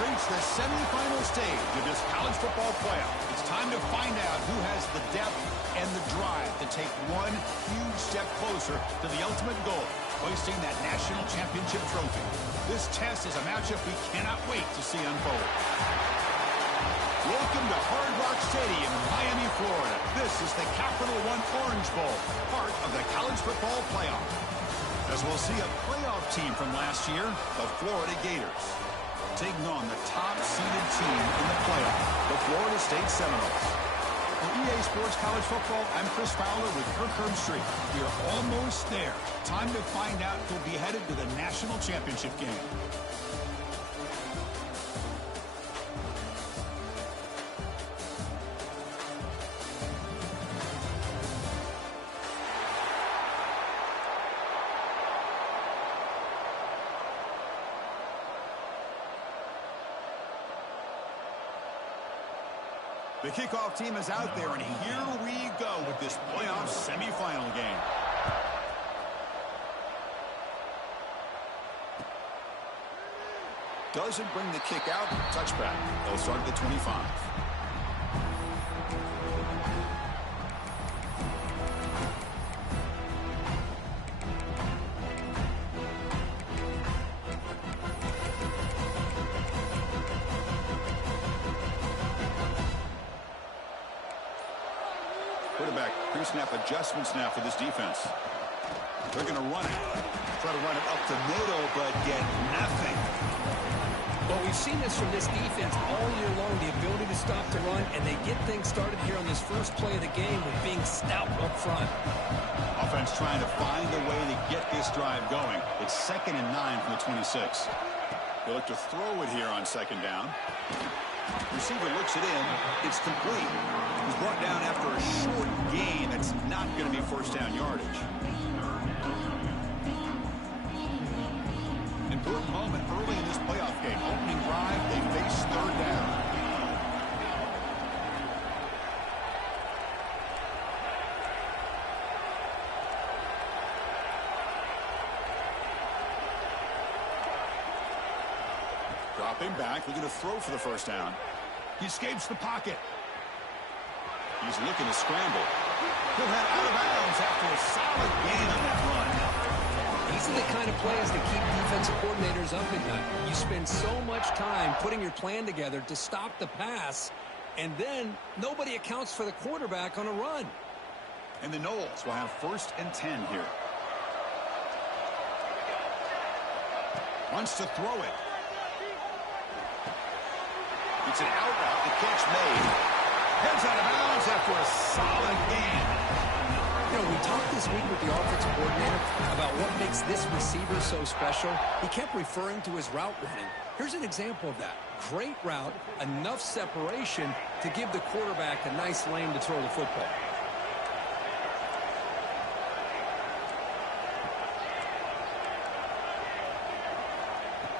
reached the semifinal stage of this college football playoff. It's time to find out who has the depth and the drive to take one huge step closer to the ultimate goal, hoisting that national championship trophy. This test is a matchup we cannot wait to see unfold. Welcome to Hard Rock Stadium in Miami, Florida. This is the Capital One Orange Bowl, part of the college football playoff. As we'll see a playoff team from last year, the Florida Gators, taking on the top-seeded team in the playoff, the Florida State Seminoles. For EA Sports College Football, I'm Chris Fowler with Kirk Herbstreit. We are almost there. Time to find out who'll be headed to the national championship game. The kickoff team is out there, and here we go with this playoff semifinal game. Doesn't bring the kick out. Touchback. They'll start at the 25. Quarterback pre-snap adjustments now for this defense. They're going to run it. Try to run it up the middle, but get nothing. Well, we've seen this from this defense all year long, the ability to stop the run, and they get things started here on this first play of the game with being stout up front. Offense trying to find a way to get this drive going. It's 2nd and 9 from the 26. They'll look to throw it here on 2nd down. Receiver looks it in. It's complete. He's brought down after a short gain. That's not going to be first down yardage. Important moment early in this playoff game. Opening drive, they face 3rd down. Dropping back, looking to throw for the first down. He escapes the pocket. He's looking to scramble. He'll head out of bounds after a solid gain on that run. These are the kind of plays that keep defensive coordinators up at night. You spend so much time putting your plan together to stop the pass, and then nobody accounts for the quarterback on a run. And the Noles will have 1st and 10 here. Wants to throw it. It's an out route. The catch made. Heads out of bounds after a solid gain. You know, we talked this week with the offensive coordinator about what makes this receiver so special. He kept referring to his route running. Here's an example of that. Great route, enough separation to give the quarterback a nice lane to throw the football.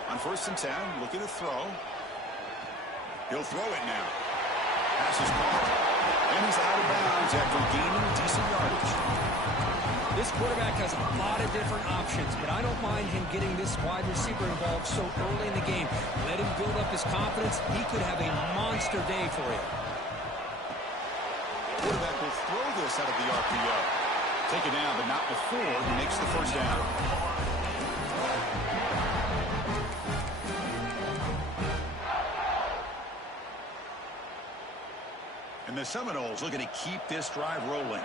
On 1st and 10, looking to throw. He'll throw it now. Pass is caught. And he's out of bounds after gaining decent yardage. This quarterback has a lot of different options, but I don't mind him getting this wide receiver involved so early in the game. Let him build up his confidence. He could have a monster day for you. Quarterback will throw this out of the RPO. Take it down, but not before he makes the first down. And the Seminoles looking to keep this drive rolling.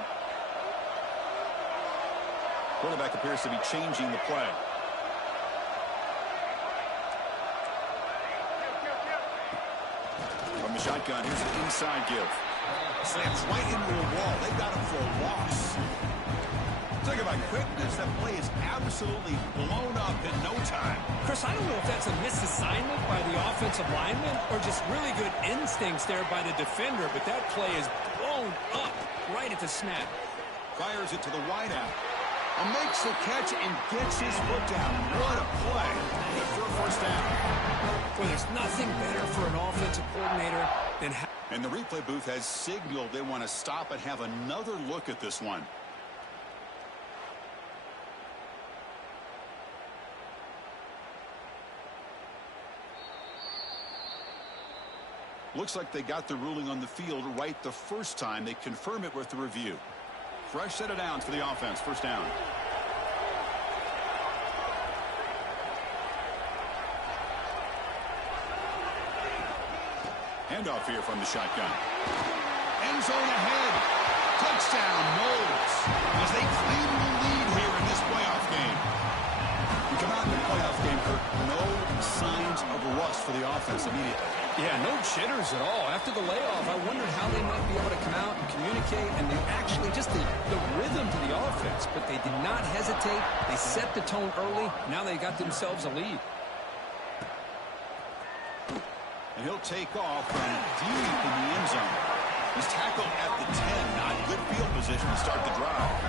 Quarterback appears to be changing the play. From the shotgun, here's an inside give. Slams right into a wall. They got him for a loss. Talk about quickness. That play is absolutely blown up in no time. Chris, I don't know if that's a misassignment by the offensive lineman or just really good instincts there by the defender, but that play is blown up right at the snap. Fires it to the wideout. Makes the catch and gets his foot down. What a play. Good for a first down. Well, there's nothing better for an offensive coordinator than... And the replay booth has signaled they want to stop and have another look at this one. Looks like they got the ruling on the field right the first time. They confirm it with the review. Fresh set of downs for the offense. First down. Handoff here from the shotgun. End zone ahead. Touchdown, Knowles, as they claim the lead here in this playoff game. We come out in the playoff game, Kirk. No signs of rust for the offense immediately. Yeah, no jitters at all. After the layoff, I wondered how they might be able to come out and communicate, and they actually just the rhythm to the offense, but they did not hesitate. They set the tone early. Now they got themselves a lead. And he'll take off from deep in the end zone. He's tackled at the 10. Not good field position to start the drive.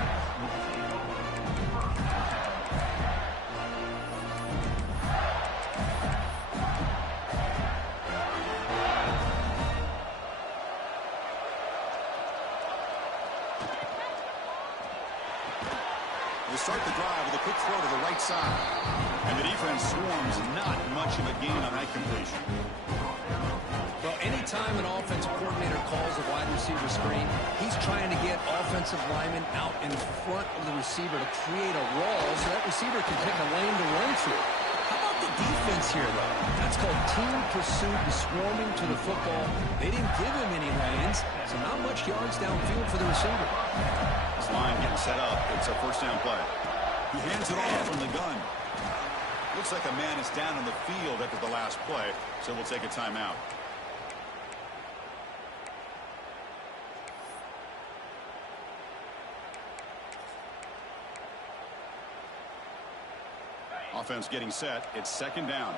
They start the drive with a quick throw to the right side. And the defense swarms. Not much of a gain on that completion. Well, anytime an offensive coordinator calls a wide receiver screen, he's trying to get offensive linemen out in front of the receiver to create a wall so that receiver can pick a lane to run through. How about the defense here, though? That's called team pursuit and swarming to the football. They didn't give him any lanes, so not much yards downfield for the receiver. This line getting set up. It's a first down play. He hands it off from the gun. Looks like a man is down on the field after the last play, so we'll take a timeout. Offense getting set. It's second down.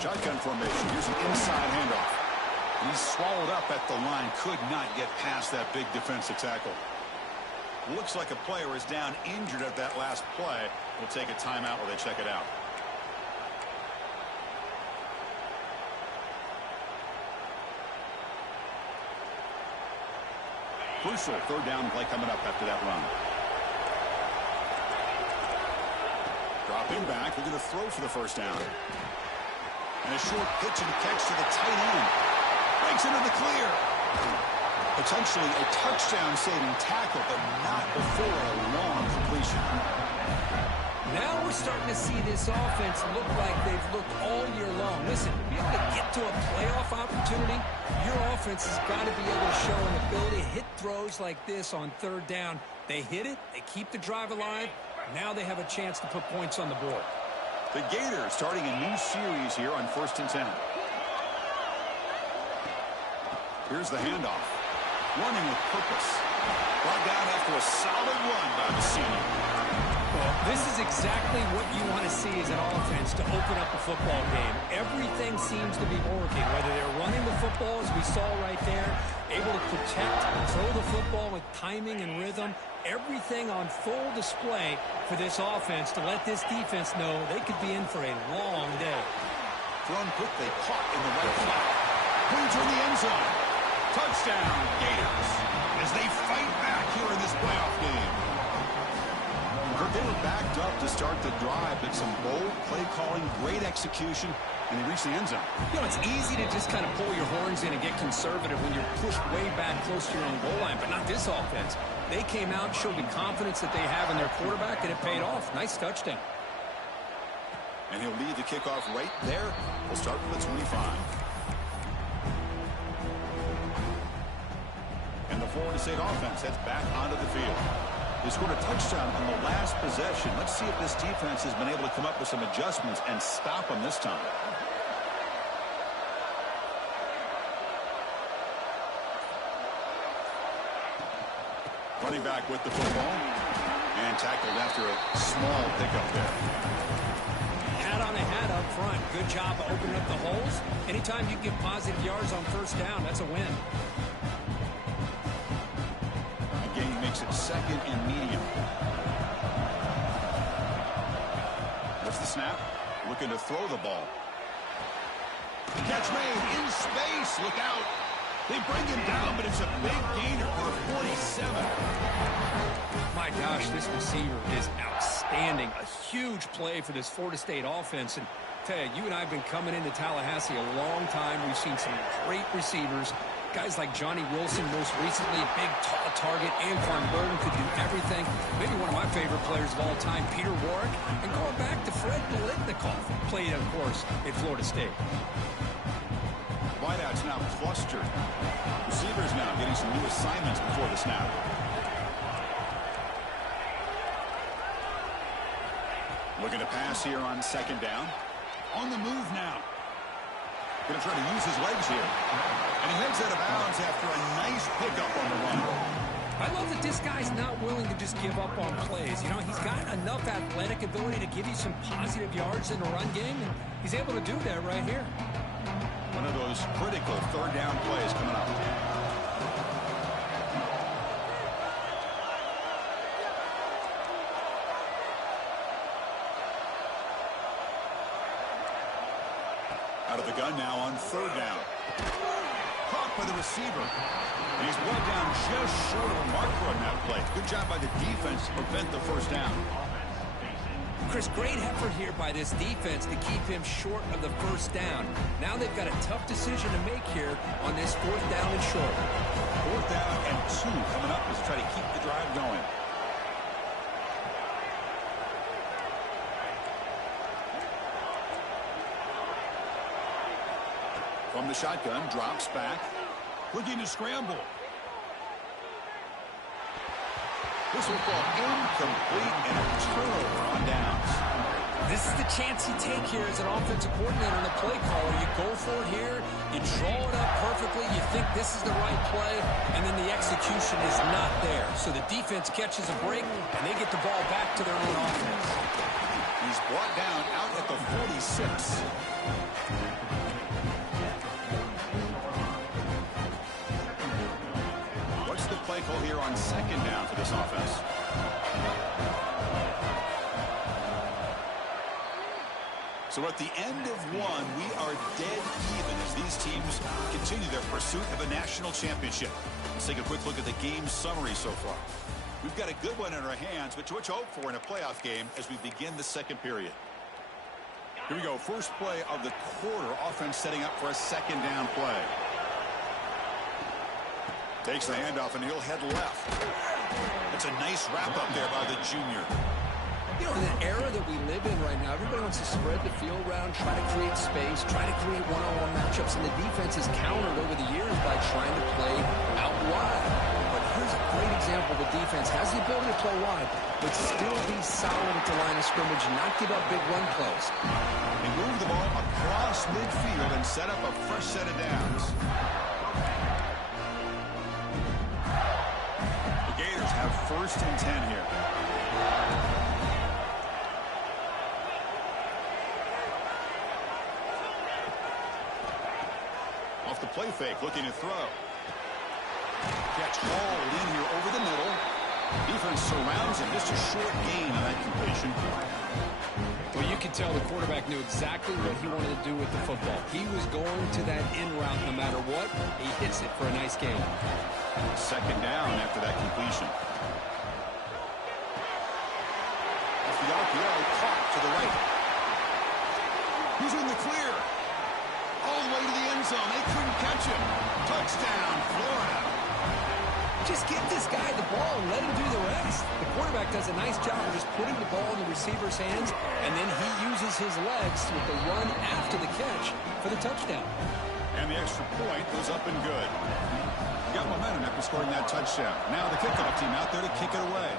Shotgun formation. Here's an inside handoff. He's swallowed up at the line. Could not get past that big defensive tackle. Looks like a player is down injured at that last play. We'll take a timeout while they check it out. Crucial third down play coming up after that run. Dropping back, looking to throw for the first down. And a short pitch and catch to the tight end. Breaks into the clear. Potentially a touchdown-saving tackle, but not before a long completion. Now we're starting to see this offense look like they've looked all year long. Listen, to be able to get to a playoff opportunity, your offense has got to be able to show an ability to hit throws like this on third down. They hit it, they keep the drive alive. Now they have a chance to put points on the board. The Gators starting a new series here on 1st and 10. Here's the handoff. Running with purpose. Brought down after a solid run by the senior. Well, this is exactly what you want to see as an offense to open up a football game. Everything seems to be working, whether they're running the football, as we saw right there, able to protect, throw the football with timing and rhythm. Everything on full display for this offense to let this defense know they could be in for a long day. Thrown quickly, caught in the right flat. Put in the end zone. Touchdown, Gators, as they fight back here in this playoff game. Kirk, they were backed up to start the drive, but some bold play calling, great execution, and they reached the end zone. You know, it's easy to just kind of pull your horns in and get conservative when you're pushed way back close to your own goal line, but not this offense. They came out, showed the confidence that they have in their quarterback, and it paid off. Nice touchdown. And he'll lead the kickoff right there. We'll start from the 25. And the Florida State offense heads back onto the field. They scored a touchdown on the last possession. Let's see if this defense has been able to come up with some adjustments and stop them this time. Running back with the football. And tackled after a small pickup there. Hat on a hat up front. Good job of opening up the holes. Anytime you get positive yards on first down, that's a win. Gain makes it second and medium. There's the snap. Looking to throw the ball. Catch made in space. Look out. They bring him down, but it's a big gainer for the 47. My gosh, this receiver is outstanding. A huge play for this Florida State offense. And Tell you, you and I have been coming into Tallahassee a long time. We've seen some great receivers. Guys like Johnny Wilson, most recently, a big, tall target. Anquan Bolden could do everything. Maybe one of my favorite players of all time, Peter Warrick. And going back to Fred Biletnikoff, played, of course, at Florida State. Wideouts now clustered. Receivers now getting some new assignments before the snap. Looking to pass here on second down. On the move now. Going to try to use his legs here. And he heads out of bounds after a nice pickup on the run. I love that this guy's not willing to just give up on plays. You know, he's got enough athletic ability to give you some positive yards in the run game, and he's able to do that right here. One of those critical third down plays coming up. Out of the gun now on third down. Caught by the receiver. And he's brought down just short of a marker on that play. Good job by the defense to prevent the first down. Chris, great effort here by this defense to keep him short of the first down. Now they've got a tough decision to make here on this fourth down and short. Fourth down and 2 coming up as they try to keep the drive going. From the shotgun, drops back. Looking to scramble. This will fall incomplete and a turnover on downs. This is the chance you take here as an offensive coordinator and a play caller. You go for it here. You draw it up perfectly. You think this is the right play, and then the execution is not there. So the defense catches a break, and they get the ball back to their own offense. He's brought down out at the 46. What's the play call here on second down for this offense? So at the end of one, we are dead even as these teams continue their pursuit of a national championship. Let's take a quick look at the game summary so far. We've got a good one in our hands, but to what you hope for in a playoff game as we begin the second period. Here we go. First play of the quarter. Offense setting up for a second down play. Takes the handoff and he'll head left. It's a nice wrap up there by the junior. You know, in the era that we live in right now, everybody wants to spread the field around, try to create space, try to create one-on-one matchups, and the defense has countered over the years by trying to play out wide. But here's a great example. The defense has the ability to play wide, but still be solid at the line of scrimmage and not give up big run plays. They move the ball across midfield and set up a fresh set of downs. The Gators have first and 10 here. Off the play fake, looking to throw. Catch hauled in here over the middle. Defense surrounds him. Just a short gain on that completion. Well, you can tell the quarterback knew exactly what he wanted to do with the football. He was going to that in route no matter what. He hits it for a nice gain. Second down after that completion. Off the RPO, caught to the right. He's in the clear. All the way to the end zone. They couldn't catch him. Touchdown, Florida. Just give this guy the ball and let him do the rest. The quarterback does a nice job of just putting the ball in the receiver's hands, and then he uses his legs with the run after the catch for the touchdown. And the extra point goes up and good. Got momentum after scoring that touchdown. Now the kickoff team out there to kick it away.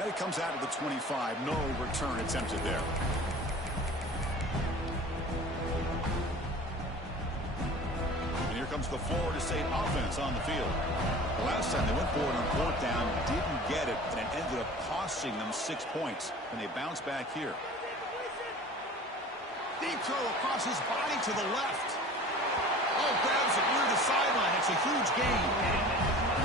And it comes out of the 25. No return attempted there. Comes the Florida State offense on the field. The last time they went forward on fourth down, didn't get it, and it ended up costing them 6 points. And they bounce back here. Deep throw across his body to the left. Oh, grabs it near the sideline. It's a huge gain.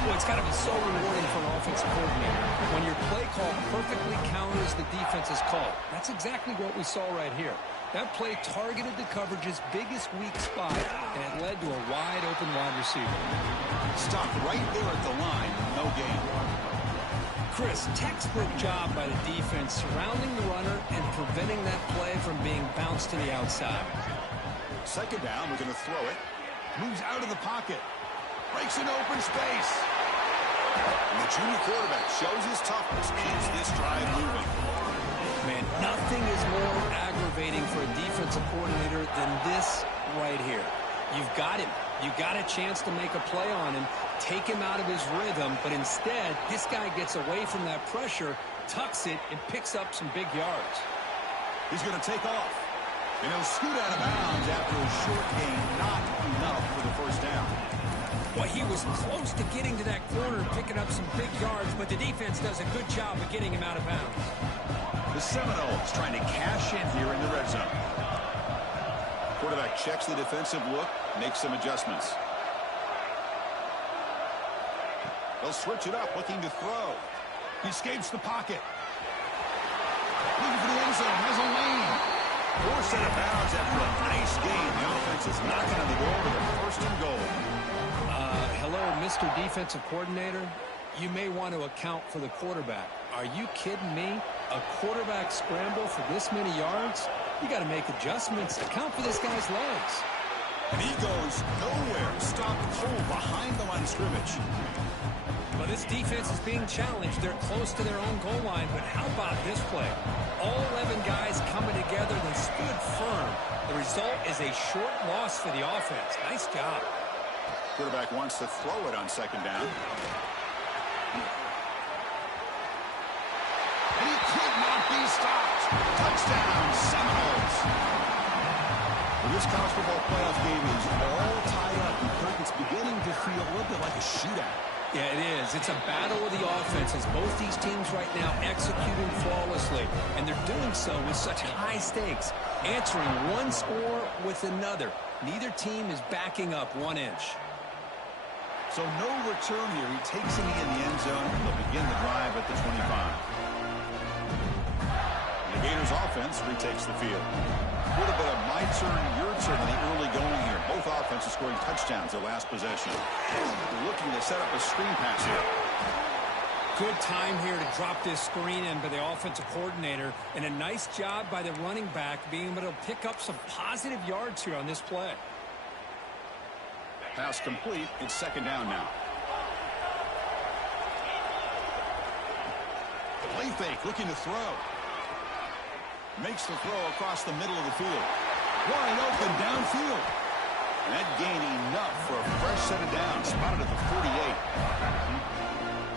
Well, it's got to be so rewarding for an offensive coordinator when your play call perfectly counters the defense's call. That's exactly what we saw right here. That play targeted the coverage's biggest weak spot, and it led to a wide-open wide receiver. Stopped right there at the line. No gain. Chris, textbook job by the defense surrounding the runner and preventing that play from being bounced to the outside. Second down, we're going to throw it. Moves out of the pocket. Breaks an open space. And the junior quarterback shows his toughness, keeps this drive moving. Man, nothing is more aggravating for a defensive coordinator than this right here. You've got him. You got a chance to make a play on him, take him out of his rhythm, but instead, this guy gets away from that pressure, tucks it, and picks up some big yards. He's going to take off. And he'll scoot out of bounds after a short gain, not enough for the first down. Boy, he was close to getting to that corner and picking up some big yards, but the defense does a good job of getting him out of bounds. The Seminoles trying to cash in here in the red zone. Quarterback checks the defensive look, makes some adjustments. They'll switch it up, looking to throw. He escapes the pocket. Looking for the end zone, has a lane. Forced out of bounds after a nice game. The offense is knocking on the door with a first and goal. Hello, Mr. Defensive Coordinator. You may want to account for the quarterback. Are you kidding me? A quarterback scramble for this many yards? You got to make adjustments. Account for this guy's legs. And he goes nowhere. Stopped cold behind the line of scrimmage. Well, this defense is being challenged. They're close to their own goal line, but how about this play? All 11 guys coming together. They stood firm. The result is a short loss for the offense. Nice job. Quarterback wants to throw it on second down. And he could not be stopped. Touchdown, Seminoles. Well, this college football playoff game is all tied up. And Kirk, it's beginning to feel a little bit like a shootout. Yeah, it is. It's a battle of the offenses. Both these teams right now executing flawlessly, and they're doing so with such high stakes, answering one score with another. Neither team is backing up 1 inch. So no return here. He takes it in the end zone, and they'll begin the drive at the 25. The Gators offense retakes the field. A little bit of my turn, your turn in the early going here. Both offenses scoring touchdowns their last possession. They're looking to set up a screen pass here. Good time here to drop this screen in by the offensive coordinator, and a nice job by the running back being able to pick up some positive yards here on this play. Pass complete. It's second down now. Play fake, looking to throw. Makes the throw across the middle of the field. Wide open downfield. And that gain enough for a fresh set of downs. Spotted at the 48.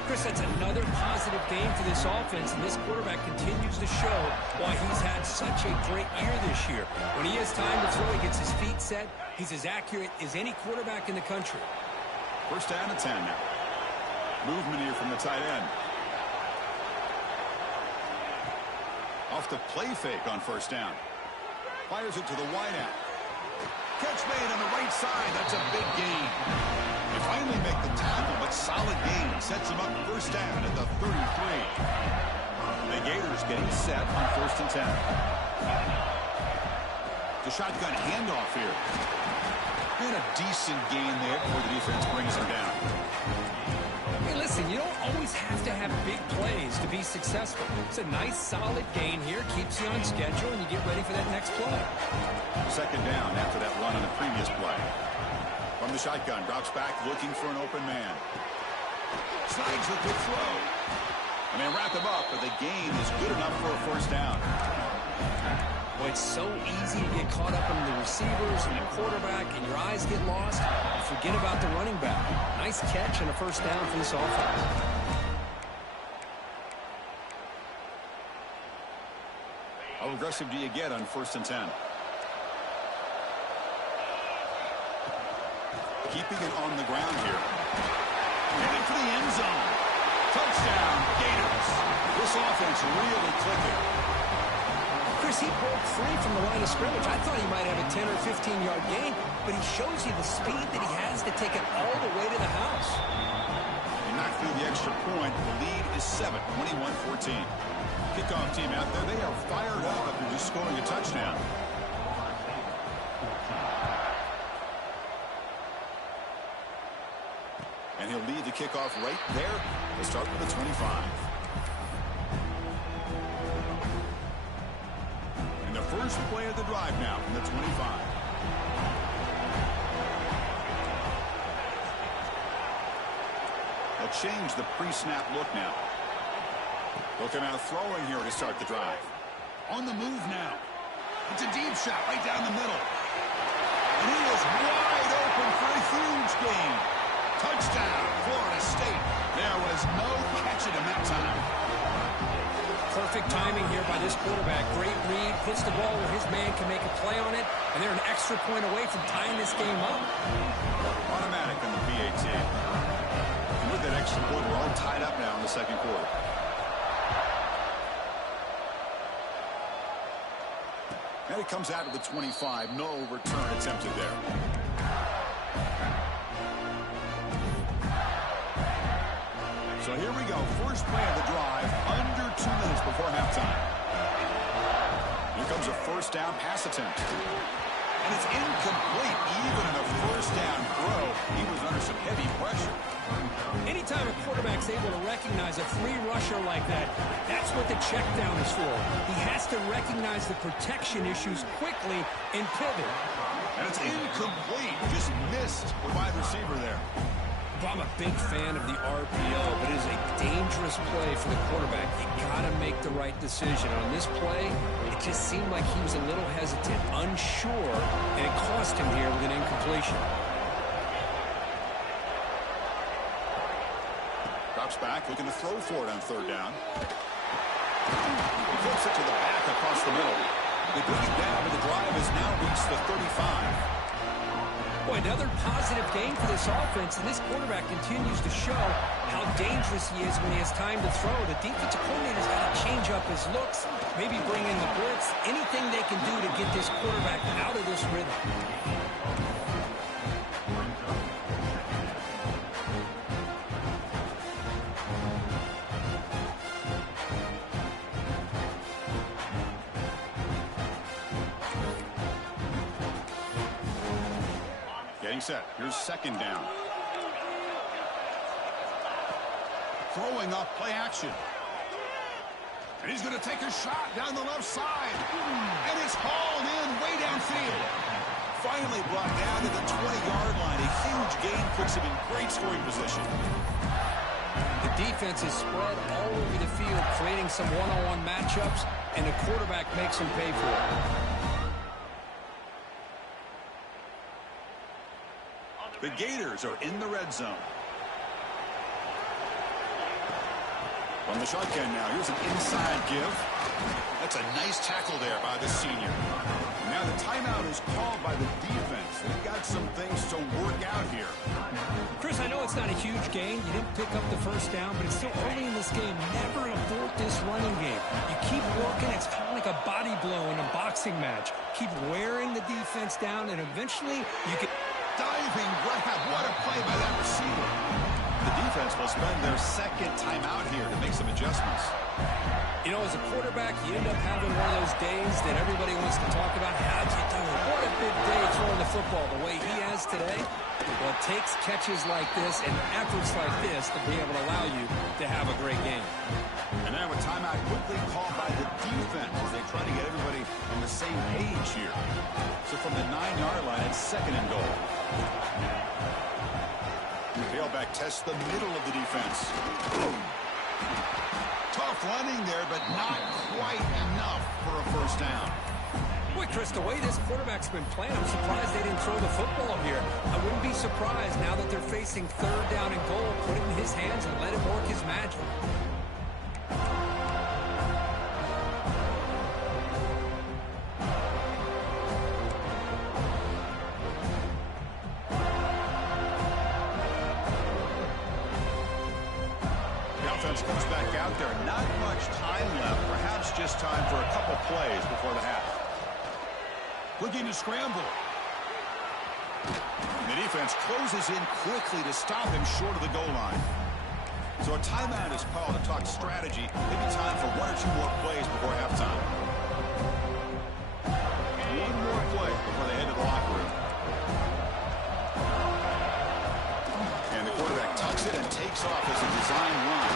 Chris, that's another positive game for this offense, and this quarterback continues to show why he's had such a great year this year. When he has time to throw, he gets his feet set. He's as accurate as any quarterback in the country. First down and 10 now. Movement here from the tight end. Off the play fake on first down. Fires it to the wideout. Catch made on the right side. That's a big gain. They finally make the tackle, but solid gain sets them up first down at the 33. The Gators getting set on first and 10. The shotgun handoff here. And a decent gain there before the defense brings him down. Hey, listen, you don't always have to have big plays to be successful. It's a nice, solid gain here. Keeps you on schedule, and you get ready for that next play. Second down after that run on the previous play. From the shotgun, drops back, looking for an open man. Slides with the throw. And they wrap him up, but the gain is good enough for a first down. Boy, it's so easy to get caught up in the receivers and the quarterback, and your eyes get lost. Forget about the running back. Nice catch and a first down for this offense. How aggressive do you get on first and 10? Keeping it on the ground here. Heading for the end zone. Touchdown, Gators. This offense really clicking. Chris, he broke free from the line of scrimmage. I thought he might have a 10 or 15-yard gain, but he shows you the speed that he has to take it all the way to the house. They knocked through the extra point. The lead is 7, 21-14. Kickoff team out there, they are fired up after just scoring a touchdown. And he'll lead the kickoff right there. We'll start with the 25. first play of the drive now from the 25. They'll change the pre-snap look now. Looking out throwing here to start the drive. On the move now. It's a deep shot right down the middle. And he is wide open for a huge gain. Touchdown, Florida State. There was no catching him that time. Perfect timing here by this quarterback. Great read, puts the ball where his man can make a play on it, and they're an extra point away from tying this game up. Automatic in the PAT. And with that extra point, we're all tied up now in the second quarter. And it comes out of the 25. No return attempted there. So here we go. First play of the drive. Under 2 minutes before halftime. Here comes a first down pass attempt. And it's incomplete. Even in a first down throw, he was under some heavy pressure. Anytime a quarterback's able to recognize a free rusher like that, that's what the check down is for. He has to recognize the protection issues quickly and pivot. And it's incomplete. Just missed the wide receiver there. I'm a big fan of the RPO, but it is a dangerous play for the quarterback. You got to make the right decision. On this play, it just seemed like he was a little hesitant, unsure, and it cost him here with an incompletion. Drops back, looking to throw for it on third down. He flips it to the back across the middle. They bring it down, but the drive has now reached the 35. Boy, another positive game for this offense, and this quarterback continues to show how dangerous he is when he has time to throw. The defensive coordinator's got to change up his looks, maybe bring in the blitz, anything they can do to get this quarterback out of this rhythm. Set. Here's second down. Throwing up play action. And he's going to take a shot down the left side. And it's hauled in way downfield. Finally brought down to the 20-yard line. A huge gain puts him in great scoring position. The defense is spread all over the field, creating some one-on-one matchups, and the quarterback makes him pay for it. The Gators are in the red zone. From the shotgun now, here's an inside give. That's a nice tackle there by the senior. Now the timeout is called by the defense. They've got some things to work out here. Chris, I know it's not a huge gain. You didn't pick up the first down, but it's still early in this game. Never abort this running game. You keep working. It's kind of like a body blow in a boxing match. Keep wearing the defense down, and eventually you can... Diving grab. What a play by that receiver. The defense will spend their second timeout here to make some adjustments. You know, as a quarterback, you end up having one of those days that everybody wants to talk about. How'd you do it? What a big day throwing the football the way he has today. Well, it takes catches like this and efforts like this to be able to allow you to have a great game. And now a timeout quickly called by the defense as they try to get everybody on the same page here. So from the 9-yard line, it's second and goal. Tailback tests the middle of the defense. Boom. Tough running there, but not quite enough for a first down. Boy, Chris, the way this quarterback's been playing, I'm surprised they didn't throw the football here. I wouldn't be surprised now that they're facing third down and goal. Put it in his hands and let him work his magic. Comes back out there. Not much time left. Perhaps just time for a couple plays before the half. Looking to scramble. The defense closes in quickly to stop him short of the goal line. So a timeout is called to talk strategy. Maybe time for one or two more plays before halftime. One more play before they head to the locker room. And the quarterback tucks it and takes off as a design run.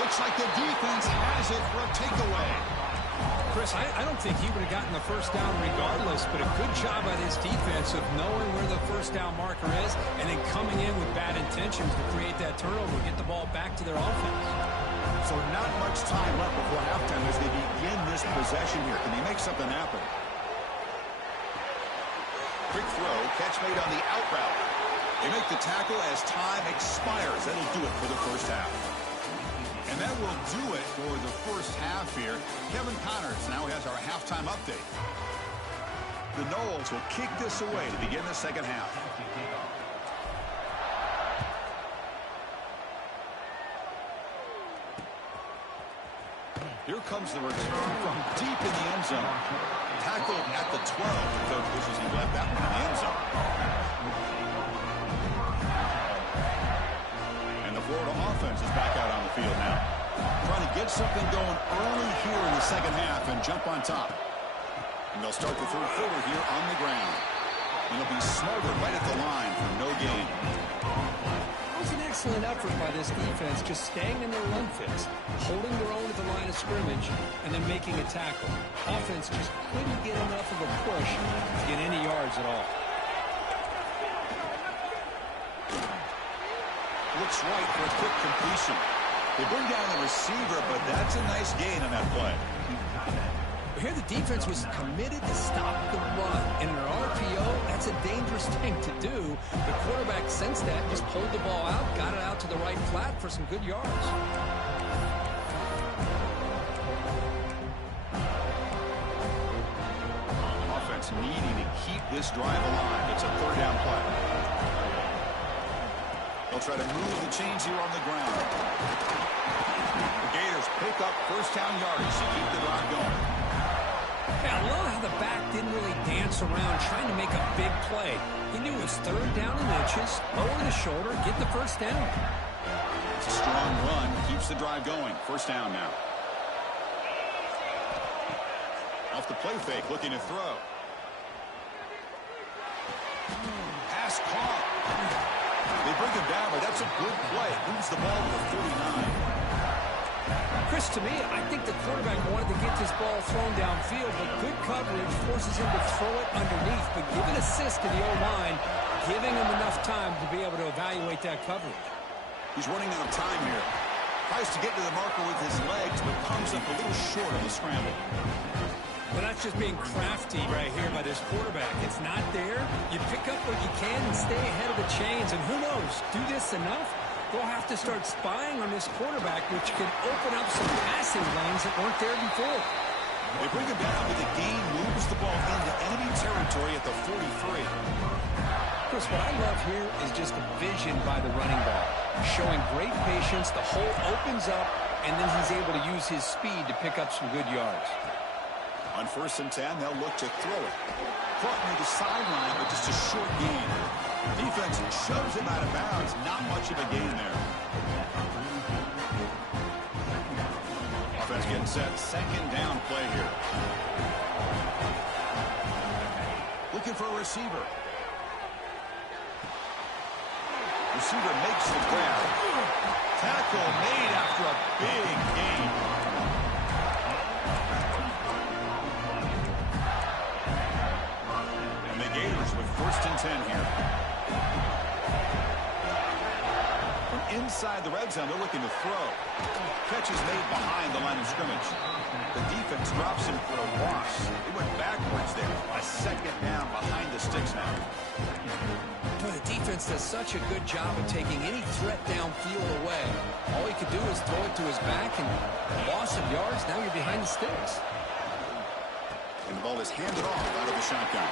Looks like the defense has it for a takeaway. Chris, I don't think he would have gotten the first down regardless, but a good job by this defense of knowing where the first down marker is and then coming in with bad intentions to create that turnover, get the ball back to their offense. So not much time left before halftime as they begin this possession here. Can they make something happen? Quick throw, catch made on the out route. They make the tackle as time expires. That'll do it for the first half. And that will do it for the first half here. Kevin Connors now has our halftime update. The Noles will kick this away to begin the second half. Here comes the return from deep in the end zone. Tackled at the 12. The coach wishes he left that one in the end zone. And the Florida offense is back out on the field now. Trying to get something going early here in the second half and jump on top. And they'll start the third quarter here on the ground. And they'll be smarter right at the line for no gain. It was an excellent effort by this defense, just staying in their run fix, holding their own at the line of scrimmage, and then making a tackle. Offense just couldn't get enough of a push to get any yards at all. Looks right for a quick completion. They bring down the receiver, but that's a nice gain on that play. Here the defense was committed to stop the run. In an RPO, that's a dangerous thing to do. The quarterback sensed that, just pulled the ball out, got it out to the right flat for some good yards. Offense needing to keep this drive alive. It's a third down play. They'll try to move the chains here on the ground. The Gators pick up first down yardage to keep the drive going. Yeah, I love how the back didn't really dance around trying to make a big play. He knew it was third down in inches, over the shoulder, get the first down. It's a strong run, keeps the drive going. First down now. Off the play fake, looking to throw. Pass caught. They bring him down, but that's a good play. Moves the ball to the 49. Chris, to me, I think the quarterback wanted to get this ball thrown downfield, but good coverage forces him to throw it underneath. But give an assist to the O-line, giving him enough time to be able to evaluate that coverage. He's running out of time here. Tries to get to the marker with his legs, but comes up a little short on the scramble. But that's just being crafty right here by this quarterback. It's not there. You pick up what you can and stay ahead of the chains. And who knows, do this enough, they'll have to start spying on this quarterback, which can open up some passing lanes that weren't there before. They bring him down, but the gain moves the ball into enemy territory at the 43. Chris, what I love here is just the vision by the running back. Showing great patience, the hole opens up, and then he's able to use his speed to pick up some good yards. On 1st and 10, they'll look to throw it. Caught near the sideline, but just a short gain. Defense shoves him out of bounds. Not much of a gain there. Offense getting set. Second down play here. Looking for a receiver. Receiver makes the grab. Tackle made after a big gain. And the Gators with 1st and 10 here. From inside the red zone, they're looking to throw. Catch is made behind the line of scrimmage. The defense drops him for a loss. He went backwards there. A second down behind the sticks now. Boy, the defense does such a good job of taking any threat downfield away. All he could do is throw it to his back and loss of yards. Now you're behind the sticks. And the ball is handed off out of the shotgun.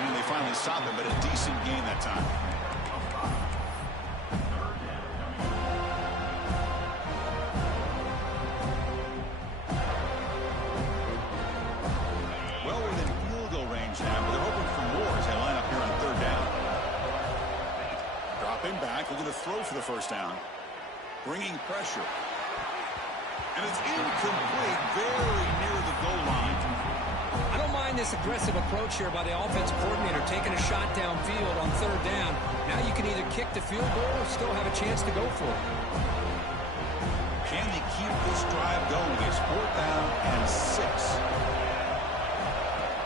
And they finally stop him, but a decent gain that time. Well within field goal range now, but they're hoping for more as they line up here on 3rd down. Dropping back, looking to throw for the first down. Bringing pressure. And it's incomplete, very near the goal line. I don't mind this aggressive approach here by the offensive coordinator, taking a shot downfield on 3rd down. Now you can either kick the field goal or still have a chance to go for it. Can they keep this drive going? It's 4th down and 6.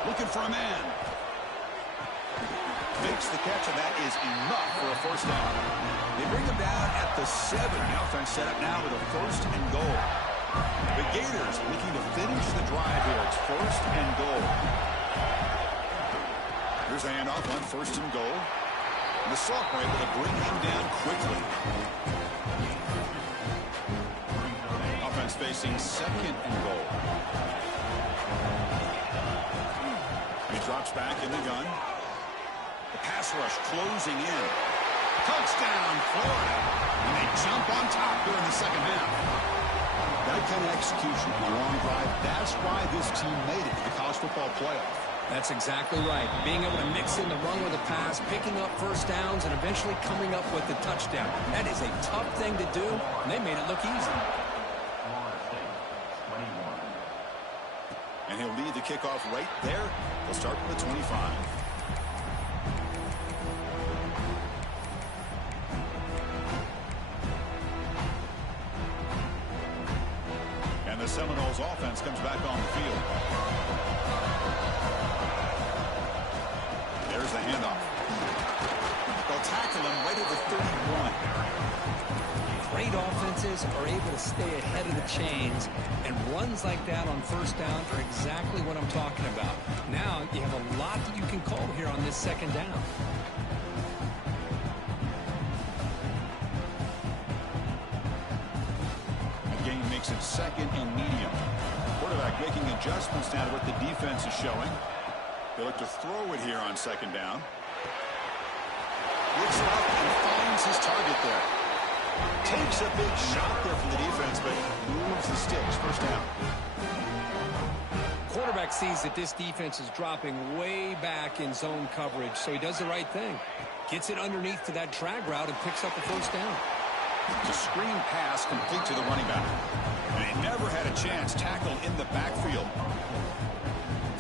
Looking for a man. Makes the catch, and that is enough for a 1st down. They bring him down at the 7. The offense set up now with a 1st and goal. The Gators looking to finish the drive here. It's 1st and goal. Here's a handoff on 1st and goal. And the sophomore able to bring him down quickly. Offense facing 2nd and goal. He drops back in the gun. The pass rush closing in. Touchdown, Florida. And they jump on top here in the 2nd half. That kind of execution on a long drive, that's why this team made it to the college football playoff. That's exactly right. Being able to mix in the run with the pass, picking up 1st downs, and eventually coming up with the touchdown. That is a tough thing to do, and they made it look easy. And he'll lead the kickoff right there. He'll start from the 25. And the Seminoles offense comes back on the field. There's the handoff. They'll tackle him right at the 31. Great offenses are able to stay ahead of the chains, and runs like that on 1st down are exactly what I'm talking about. Now you have a lot that you can call here on this 2nd down. The game makes it 2nd and medium. Quarterback making adjustments now to what the defense is showing. They look to throw it here on 2nd down. Looks up and finds his target there. Takes a big shot there from the defense, but moves the sticks. 1st down. Quarterback sees that this defense is dropping way back in zone coverage, so he does the right thing. Gets it underneath to that drag route and picks up the 1st down. The screen pass complete to the running back. And he never had a chance tackled in the backfield.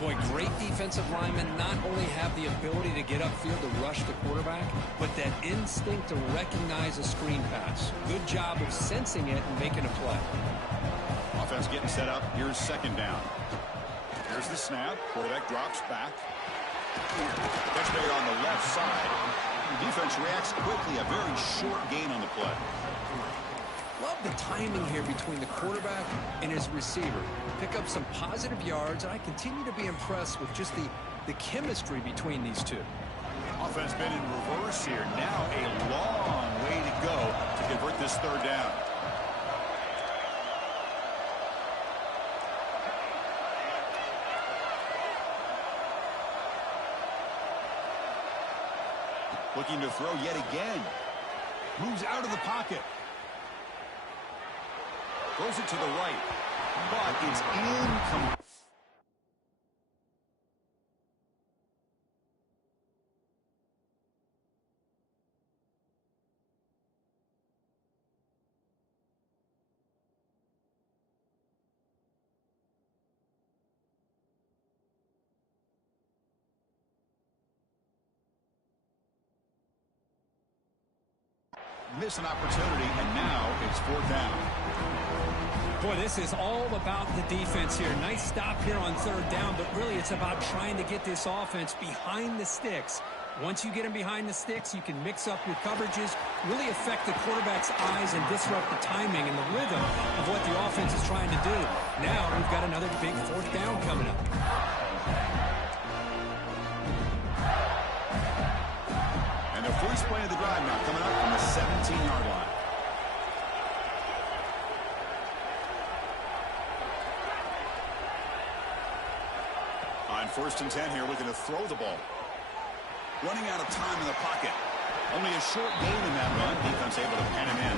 Boy, great defensive linemen not only have the ability to get upfield to rush the quarterback, but that instinct to recognize a screen pass. Good job of sensing it and making a play. Offense getting set up. Here's 2nd down. Here's the snap. Quarterback drops back. Catch made on the left side. The defense reacts quickly. A very short gain on the play. Love the timing here between the quarterback and his receiver. Pick up some positive yards, and I continue to be impressed with just the chemistry between these two. Offense been in reverse here. Now a long way to go to convert this 3rd down. Looking to throw yet again. Moves out of the pocket. Throws it to the right. But it's incomplete. Miss an opportunity, and now it's 4th down. Boy, this is all about the defense here. Nice stop here on 3rd down, but really it's about trying to get this offense behind the sticks. Once you get them behind the sticks, you can mix up your coverages, really affect the quarterback's eyes and disrupt the timing and the rhythm of what the offense is trying to do. Now we've got another big 4th down coming up. And the first play of the drive now coming up from the 17-yard line. On 1st and 10 here, looking to throw the ball. Running out of time in the pocket. Only a short gain in that run. Defense able to pen him in.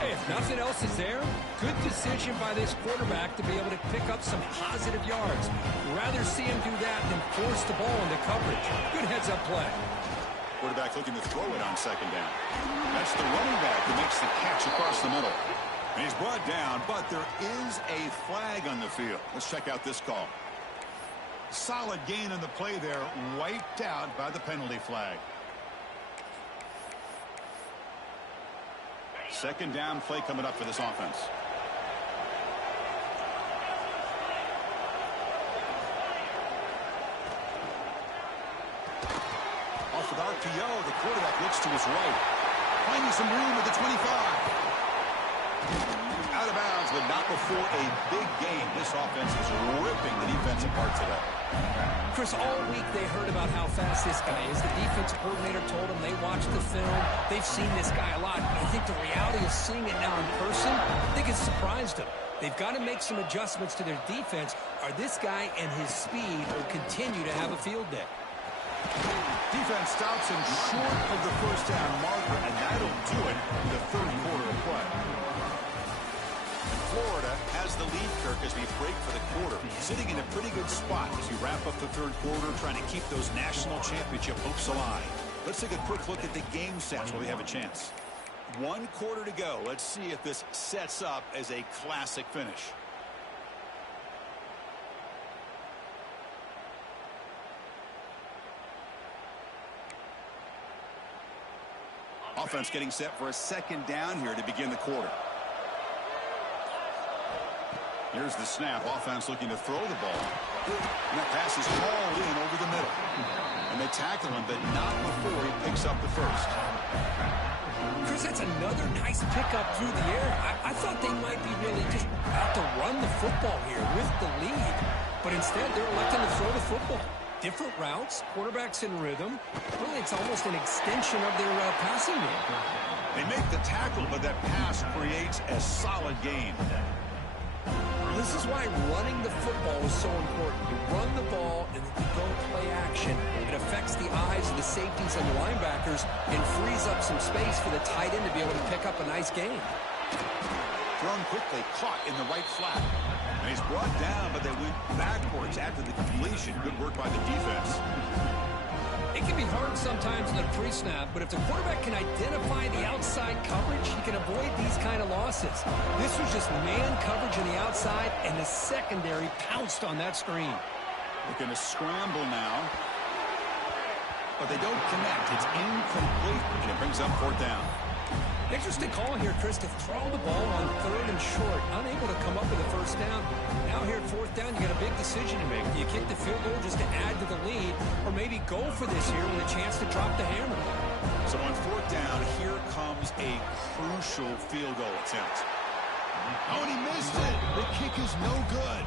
Hey, if nothing else is there, good decision by this quarterback to be able to pick up some positive yards. Rather see him do that than force the ball into coverage. Good heads-up play. Quarterback looking to throw it on 2nd down. That's the running back who makes the catch across the middle. And he's brought down, but there is a flag on the field. Let's check out this call. Solid gain on the play there, wiped out by the penalty flag. Second down play coming up for this offense. Off with RPO, the quarterback looks to his right. Finding some room at the 25. Out of bounds, but not before a big game. This offense is ripping the defense apart today. Chris, all week they heard about how fast this guy is. The defensive coordinator told them they watched the film. They've seen this guy a lot. But I think the reality of seeing it now in person, I think it's surprised them. They've got to make some adjustments to their defense, or this guy and his speed will continue to have a field day. Defense stops him short of the first down marker, and that'll do it in the third quarter of play. Florida has the lead, Kirk, as we break for the quarter. Sitting in a pretty good spot as we wrap up the third quarter, trying to keep those national championship hopes alive. Let's take a quick look at the game stats while we have a chance. 1 quarter to go. Let's see if this sets up as a classic finish. Offense getting set for a second down here to begin the quarter. Here's the snap. Offense looking to throw the ball. And that pass is hauled in over the middle. And they tackle him, but not before he picks up the first. Chris, that's another nice pickup through the air. I thought they might be really just out to run the football here with the lead. But instead, they're electing to throw the football. Different routes, quarterbacks in rhythm. Really, it's almost an extension of their passing game. They make the tackle, but that pass creates a solid gain. This is why running the football is so important. You run the ball and then you don't play action. It affects the eyes of the safeties and the linebackers and frees up some space for the tight end to be able to pick up a nice gain. Thrown quickly, caught in the right flat. And he's brought down, but they went backwards after the completion. Good work by the defense. It can be hard sometimes in the pre-snap, but if the quarterback can identify the outside coverage, he can avoid these kind of losses. This was just man coverage on the outside, and the secondary pounced on that screen. Looking to scramble now. But they don't connect. It's incomplete, and it brings up fourth down. Interesting call here, Chris, to throw the ball on third and short. Unable to come up with a first down. Now here at fourth down, you got a big decision to make. Do you kick the field goal just to add to the lead, or maybe go for this here with a chance to drop the hammer? So on fourth down, here comes a crucial field goal attempt. Oh, and he missed it. The kick is no good.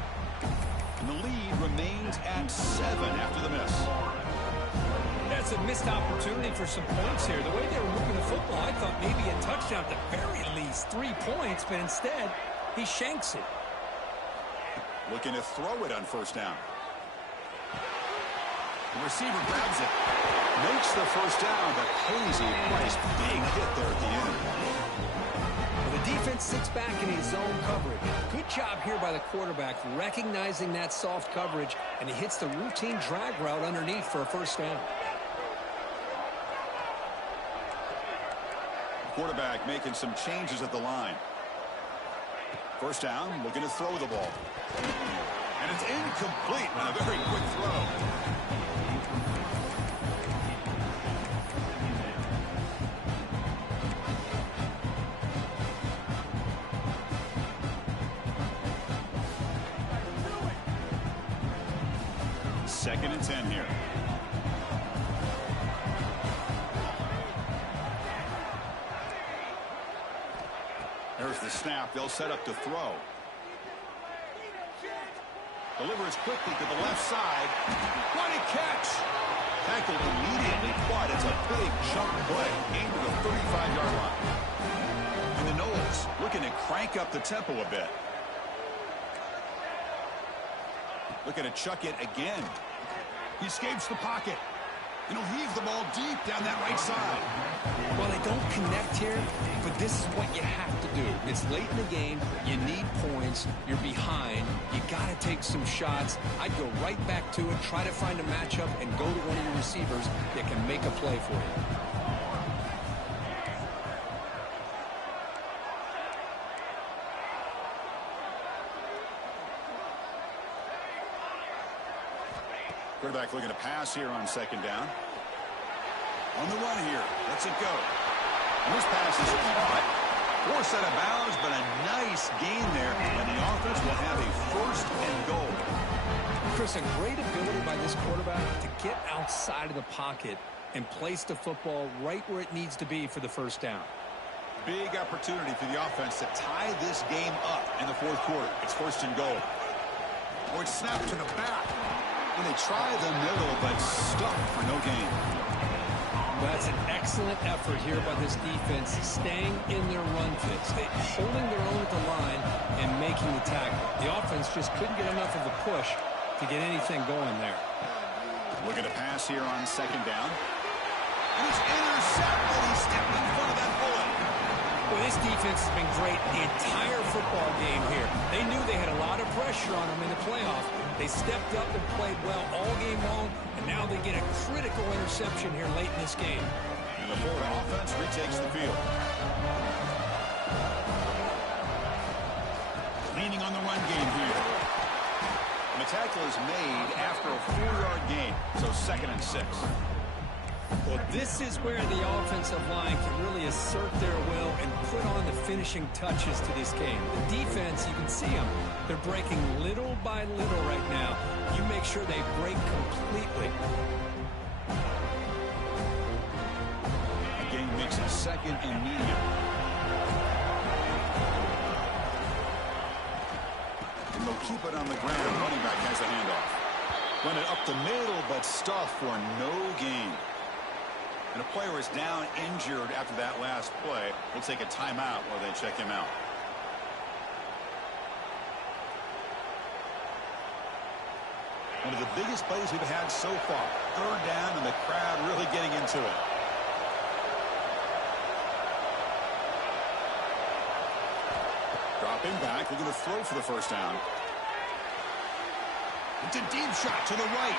And the lead remains at 7 after the miss. That's a missed opportunity for some points here. The way they were moving the football, I thought maybe a touchdown at the very least, 3 points, but instead, he shanks it. Looking to throw it on first down. The receiver grabs it. Makes the first down, but pays a price. Big hit there at the end. Well, the defense sits back in his zone coverage. Good job here by the quarterback, recognizing that soft coverage, and he hits the routine drag route underneath for a first down. Quarterback making some changes at the line. First down, looking to throw the ball. And it's incomplete on a very quick throw. Second and 10 here. There's the snap. They'll set up to throw. Delivers quickly to the left side. What a catch! Tackled immediately, but it's a big jump play. Aimed to the 35-yard line. And the Knowles looking to crank up the tempo a bit. Looking to chuck it again. He escapes the pocket. And he'll heave the ball deep down that right side. Well, they don't connect here, but this is what you have to do. It's late in the game. You need points. You're behind. You got to take some shots. I'd go right back to it, try to find a matchup, and go to one of your receivers that can make a play for you. Quarterback looking to pass here on second down. On the run here. Lets it go. And this pass is caught. Forced out of bounds, but a nice gain there, and the offense will have a first and goal. Chris, a great ability by this quarterback to get outside of the pocket and place the football right where it needs to be for the first down. Big opportunity for the offense to tie this game up in the fourth quarter. It's first and goal. Or it's snapped to the back. And they try the middle, but stuck for no gain. That's an excellent effort here by this defense, staying in their run fits. Holding their own at the line and making the tackle. The offense just couldn't get enough of a push to get anything going there. Look at a pass here on second down. And it's intercepted. He stepped in front of that bullet. Well, this defense has been great the entire football game here. They knew they had a lot of pressure on them in the playoff. They stepped up and played well all game long, and now they get a critical interception here late in this game. And the Florida offense retakes the field. Leaning on the run game here. And the tackle is made after a 4-yard gain, so 2nd and 6. Well, this is where the offensive line can really assert their will and put on the finishing touches to this game. The defense, you can see them. They're breaking little by little right now. You make sure they break completely. The game makes it 2nd and medium. And they'll keep it on the ground. Running back has the handoff. Run it up the middle, but stuffed for no gain. And a player is down injured after that last play. We'll take a timeout while they check him out. One of the biggest plays we've had so far. 3rd down, and the crowd really getting into it. Dropping back, looking to throw for the first down. It's a deep shot to the right.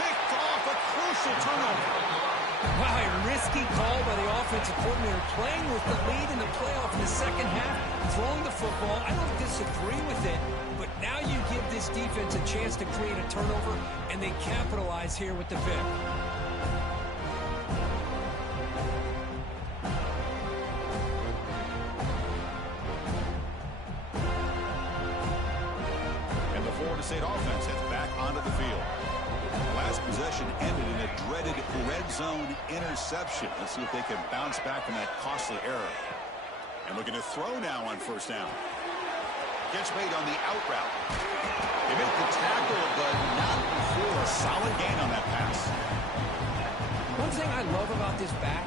Picked off, a crucial turnover. Wow, a risky call by the offensive coordinator, playing with the lead in the playoff in the second half, throwing the football. I don't disagree with it, but now you give this defense a chance to create a turnover, and they capitalize here with the pick. And the Florida State offense heads back onto the field. The last possession ended in a dreaded red zone interception. Let's see if they can bounce back from that costly error. And looking to throw now on first down. Catch made on the out route. They make the tackle, but not before a solid gain on that pass. One thing I love about this back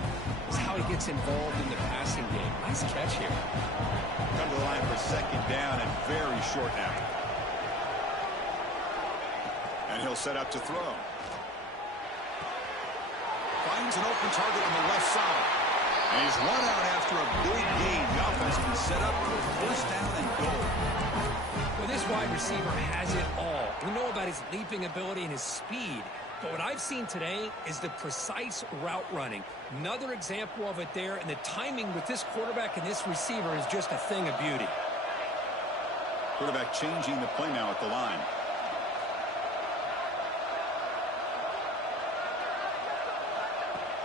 is how he gets involved in the passing game. Nice catch here. Come to the line for 2nd down and very short now. And he'll set up to throw. Finds an open target on the left side. And he's run out after a big gain. The offense can set up for 1st down and goal. Well, this wide receiver has it all. We know about his leaping ability and his speed. But what I've seen today is the precise route running. Another example of it there. And the timing with this quarterback and this receiver is just a thing of beauty. Quarterback changing the play now at the line.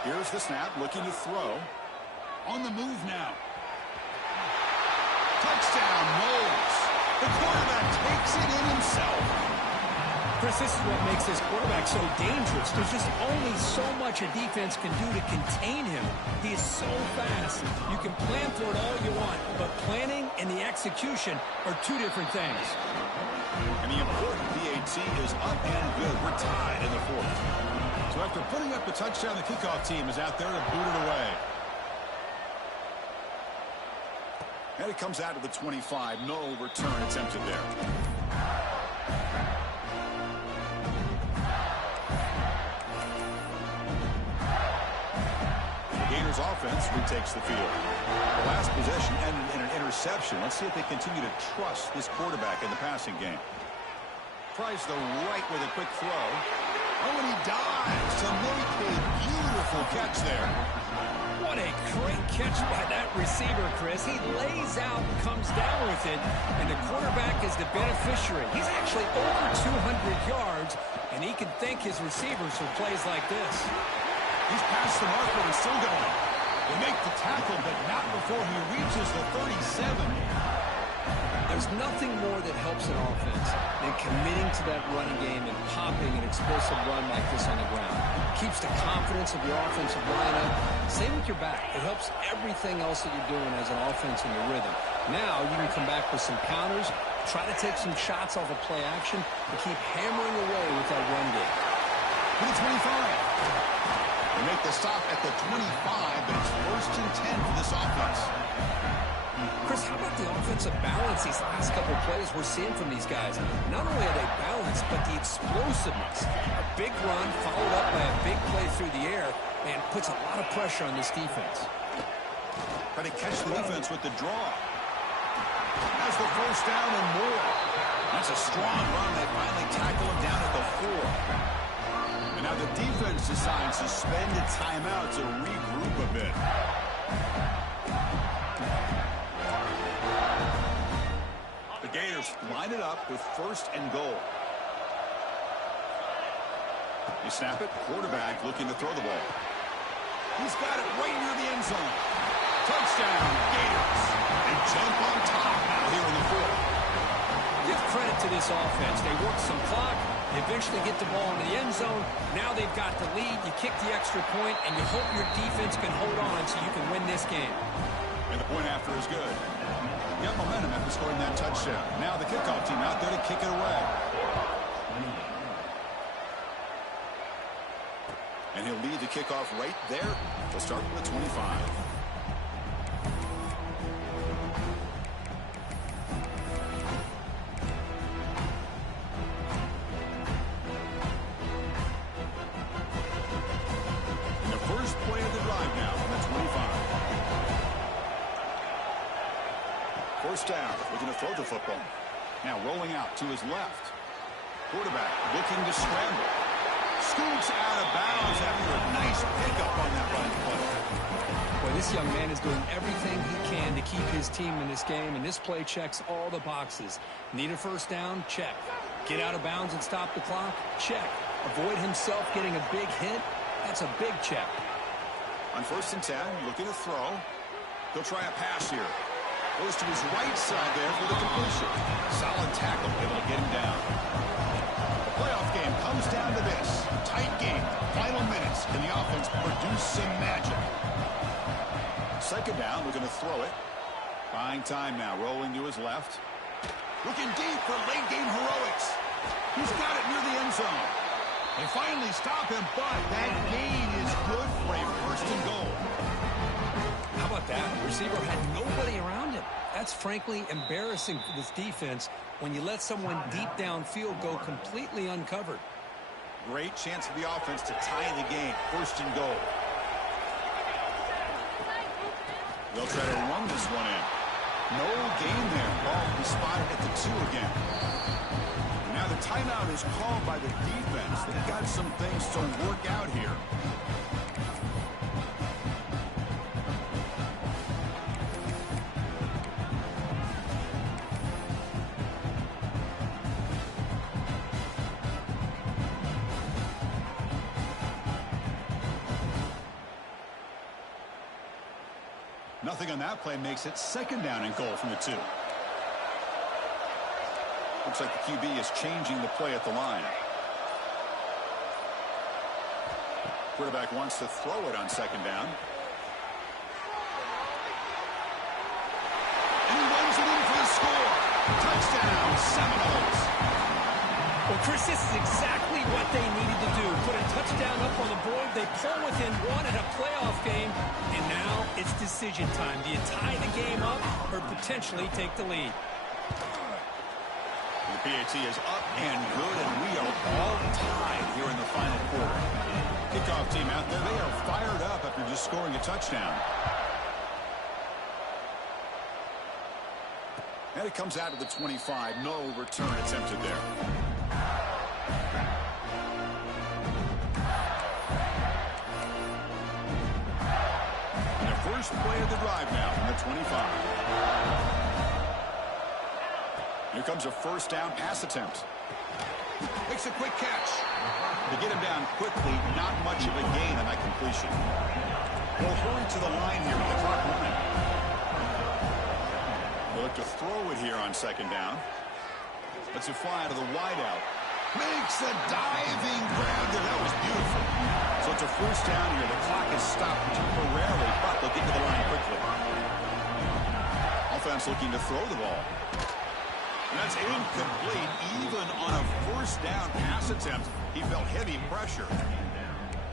Here's the snap, looking to throw. On the move now. Touchdown, Knowles. The quarterback takes it in himself. Chris, this is what makes this quarterback so dangerous. There's just only so much a defense can do to contain him. He is so fast. You can plan for it all you want, but planning and the execution are two different things. And the important PAT is up and good. We're tied in the 4th. So after putting up the touchdown, the kickoff team is out there to boot it away. And it comes out to the 25. No return attempted there. The Gators offense retakes the field. The last possession ended in an interception. Let's see if they continue to trust this quarterback in the passing game. Tries the right with a quick throw. Oh, and he dives to make a beautiful catch there. What a great catch by that receiver, Chris. He lays out, comes down with it, and the quarterback is the beneficiary. He's actually over 200 yards, and he can thank his receivers for plays like this. He's past the marker and still going. They make the tackle, but not before he reaches the 37. There's nothing more that helps an offense than committing to that running game and popping an explosive run like this on the ground. Keeps the confidence of your offensive line up. Same with your back. It helps everything else that you're doing as an offense in your rhythm. Now you can come back with some counters, try to take some shots off of play action, and keep hammering away with that run game. To the 25. They make the stop at the 25, but it's 1st and 10 for this offense. Chris, how about the offensive balance these last couple of plays we're seeing from these guys? Not only are they balanced, but the explosiveness. A big run followed up by a big play through the air, and puts a lot of pressure on this defense. Try to catch the defense with the draw. That's the 1st down and more. That's a strong run. They finally tackle him down at the 4. And now the defense decides to spend a timeout to regroup a bit. The Gators line it up with 1st and goal. You snap it, quarterback looking to throw the ball. He's got it right near the end zone. Touchdown, Gators. They jump on top now here in the 4th. Give credit to this offense. They work some clock. They eventually get the ball into the end zone. Now they've got the lead. You kick the extra point, and you hope your defense can hold on so you can win this game. And the point after is good. You got momentum after scoring that touchdown. Now the kickoff team out there to kick it away. And he'll lead the kickoff right there. They'll start from the 25. And the first play of the drive now from the 25. 1st down, looking to throw the football. Now rolling out to his left. Quarterback looking to scramble. Scoots out of bounds after a nice pickup on that running play. Boy, this young man is doing everything he can to keep his team in this game, and this play checks all the boxes. Need a 1st down? Check. Get out of bounds and stop the clock? Check. Avoid himself getting a big hit? That's a big check. On 1st and 10, looking to throw. He'll try a pass here. Goes to his right side there for the completion. Solid tackle, able to get him down. The playoff game comes down to this. Tight game, final minutes, and the offense produce some magic. 2nd down, looking to throw it. Buying time now, rolling to his left. Looking deep for late game heroics. He's got it near the end zone. They finally stop him, but that gain is good for a 1st and goal. How about that? The receiver had nobody around him. That's frankly embarrassing for this defense when you let someone deep downfield go completely uncovered. Great chance for the offense to tie the game. 1st and goal. They'll try to run this one in. No gain there. Ball will be spotted at the 2 again. And now the timeout is called by the defense. They've got some things to work out here. Nothing on that play makes it 2nd down and goal from the 2. Looks like the QB is changing the play at the line. Quarterback wants to throw it on 2nd down. And he runs it in for the score. Touchdown, Seminoles. Well, Chris, this is exactly what they needed to do. Put a touchdown up on the board. They pull within 1 in a playoff game. And now it's decision time. Do you tie the game up or potentially take the lead? The PAT is up and good, and we are all tied here in the final quarter. Kickoff team out there, they are fired up after just scoring a touchdown. And it comes out of the 25. No return attempted there. And the first play of the drive now from the 25. Here comes a 1st down pass attempt. Makes a quick catch. They get him down quickly. Not much of a gain on that completion. Will hurry to the line here with the clock running. They'll look to throw it here on second down. Let's it fly to the wideout. Makes a diving grab there. That was beautiful. So it's a first down here. The clock is stopped temporarily, but they'll get to the line quickly. Offense looking to throw the ball. And that's incomplete. Even on a first down pass attempt, he felt heavy pressure.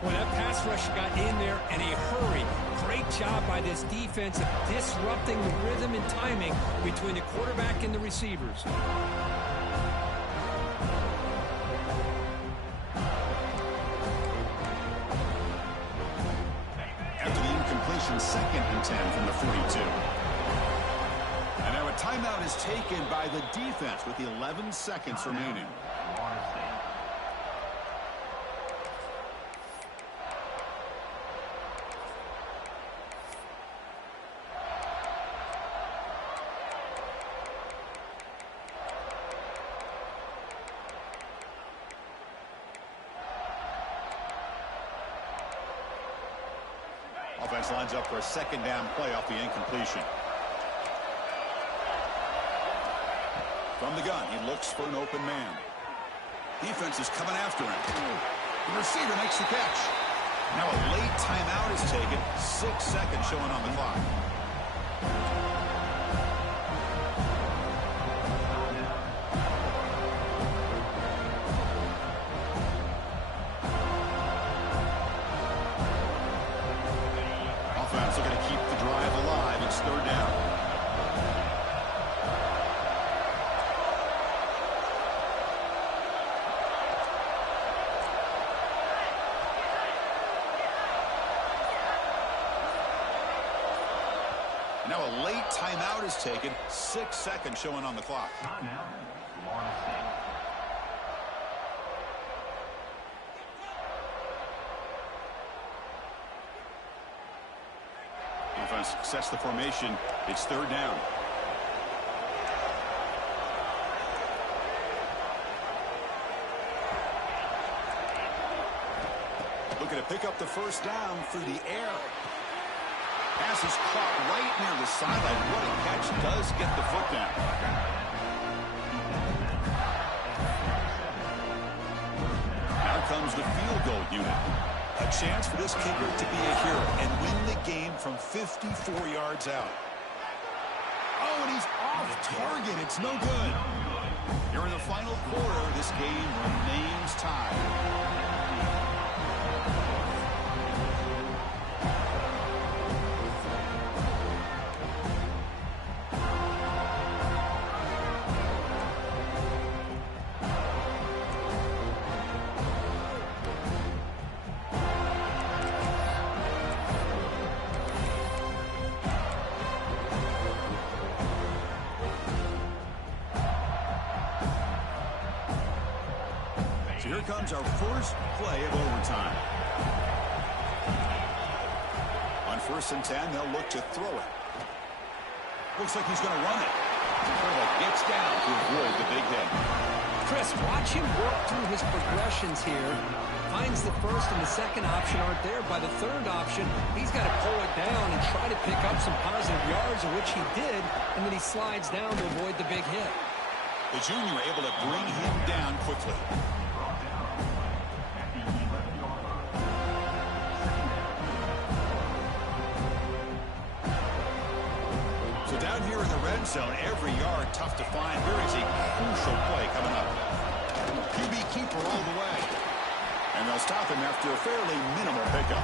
Well, that pass rush got in there in a hurry. Great job by this defense of disrupting the rhythm and timing between the quarterback and the receivers. After the incompletion, 2nd and 10 from the 42. And now a timeout is taken by the defense with 11 seconds remaining. Offense lines up for a 2nd down play off the incompletion. From the gun, he looks for an open man. Defense is coming after him. The receiver makes the catch. Now a late timeout is taken. 6 seconds showing on the clock. Offense looking to keep the drive alive. It's 3rd down. Now a late timeout is taken. 6 seconds showing on the clock. Offense sets the formation. It's 3rd down. Looking to pick up the first down through the air. Pass is caught right near the sideline. What a catch. Does get the foot down. Now comes the field goal unit. A chance for this kicker to be a hero and win the game from 54 yards out. Oh, and he's off target. It's no good. Here in the final quarter, this game remains tied. So here comes our first play of overtime. On 1st and 10, they'll look to throw it. Looks like he's going to run it. Quarterback gets down to avoid the big hit. Chris, watch him work through his progressions here. Finds the first and the second option aren't there. By the 3rd option, he's got to pull it down and try to pick up some positive yards, of which he did, and then he slides down to avoid the big hit. The junior able to bring him down quickly. So down here in the red zone, every yard tough to find. Here is a crucial play coming up. QB keeper all the way. And they'll stop him after a fairly minimal pickup.